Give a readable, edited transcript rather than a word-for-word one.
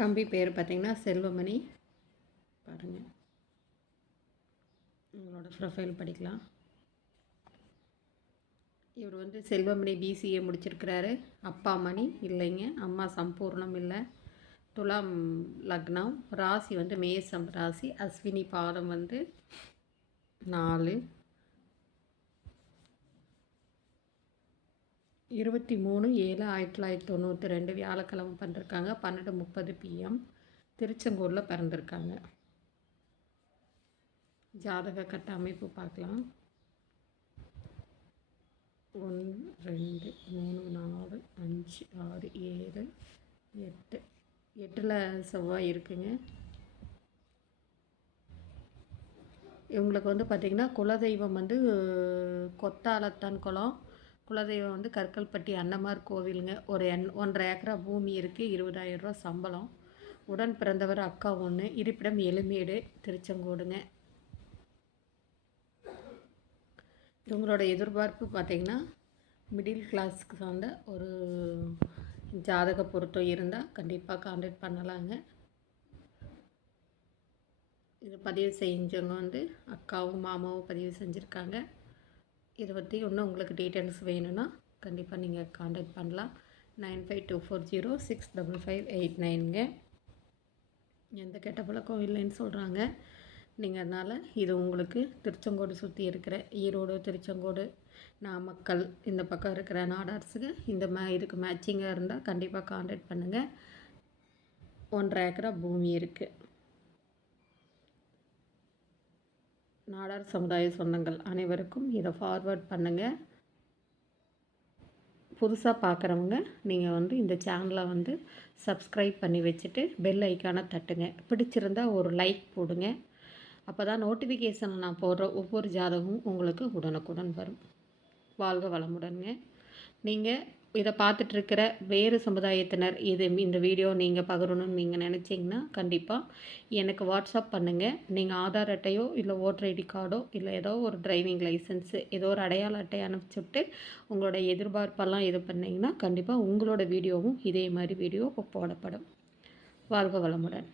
தம்பி பேர் பார்த்திங்கன்னா செல்வமணி. பாருங்கள், உங்களோட ப்ரொஃபைல் படிக்கலாம். இவர் வந்து செல்வமணி பிசிஏ முடிச்சிருக்கிறாரு. அப்பா மணி இல்லைங்க, அம்மா சம்பூர்ணம் இல்லை. துலாம் லக்னம், ராசி வந்து மேசம் ராசி. அஸ்வினி பாதம் வந்து 4. 23/7/1992 வியாழக்கிழமை பண்ணிருக்காங்க. 12:30 PM திருச்செங்கோடில் பிறந்திருக்காங்க. ஜாதக கட்ட அமைப்பு பார்க்கலாம். 1 2 3 4 5 6 7 8 8ல் செவ்வாய் இருக்குங்க. இவங்களுக்கு வந்து பார்த்திங்கன்னா குலதெய்வம் வந்து கொத்தாலத்தான் குளம். குலதெய்வம் வந்து கற்கல்பட்டி அன்னமார் கோவிலுங்க. ஒரு 1.5 ஏக்கரா பூமி இருக்குது. 20,000 ரூபா சம்பளம். உடன் பிறந்தவர் அக்கா 1. இருப்பிடம் எலுமேடு, திருச்செங்கோடுங்க. இவங்களோட எதிர்பார்ப்பு பார்த்திங்கன்னா மிடில் கிளாஸ்க்கு சார்ந்த ஒரு ஜாதக பொருத்தம் இருந்தால் கண்டிப்பாக கான்டாக்ட் பண்ணலாங்க. இது பதிவு செஞ்சவங்க வந்து அக்காவும் மாமாவும் பதிவு செஞ்சுருக்காங்க. இதை பற்றி இன்னும் உங்களுக்கு டீட்டெயில்ஸ் வேணும்னா கண்டிப்பாக நீங்கள் கான்டாக்ட் பண்ணலாம். 9524065589ங்க. எந்த கெட்ட பழக்கம் இல்லைன்னு சொல்கிறாங்க. நீங்கள் அதனால் இது உங்களுக்கு திருச்செங்கோடு சுற்றி இருக்கிற ஈரோடு, திருச்செங்கோடு, நாமக்கல் இந்த பக்கம் இருக்கிற நாடார்ஸுக்கு இதுக்கு மேட்சிங்காக இருந்தால் கண்டிப்பாக கான்டாக்ட் பண்ணுங்கள். 1.5 ஏக்கரா பூமி இருக்குது. நாடார் சமுதாய சொந்தங்கள் அனைவருக்கும் இதை ஃபார்வர்ட் பண்ணுங்கள். புதுசாக பார்க்குறவங்க நீங்கள் வந்து இந்த சேனலை வந்து சப்ஸ்கிரைப் பண்ணி வச்சுட்டு பெல் ஐக்கானை தட்டுங்க. பிடிச்சிருந்தா ஒரு லைக் போடுங்க. அப்போ தான் நோட்டிஃபிகேஷன் நான் போடுற ஒவ்வொரு ஜாதகமும் உங்களுக்கு உடனுக்குடன் வரும். வாழ்க வளமுடனுங்க. நீங்கள் இதை பார்த்துட்ருக்கிற வேறு சமுதாயத்தினர் இந்த வீடியோ நீங்கள் பகிரணும்னு நீங்கள் நினச்சிங்கன்னா கண்டிப்பாக எனக்கு வாட்ஸ்அப் பண்ணுங்கள். நீங்கள் ஆதார் அட்டையோ இல்லை ஓட்டர் ஐடி கார்டோ இல்லை ஏதோ ஒரு டிரைவிங் லைசன்ஸு ஏதோ ஒரு அடையாள அட்டை அனுப்பிச்சுட்டு உங்களோட எதிர்பார்ப்பெல்லாம் இது பண்ணிங்கன்னா கண்டிப்பாக உங்களோட வீடியோவும் இதே மாதிரி வீடியோ போடப்படும். வாழ்க வளமுடன்.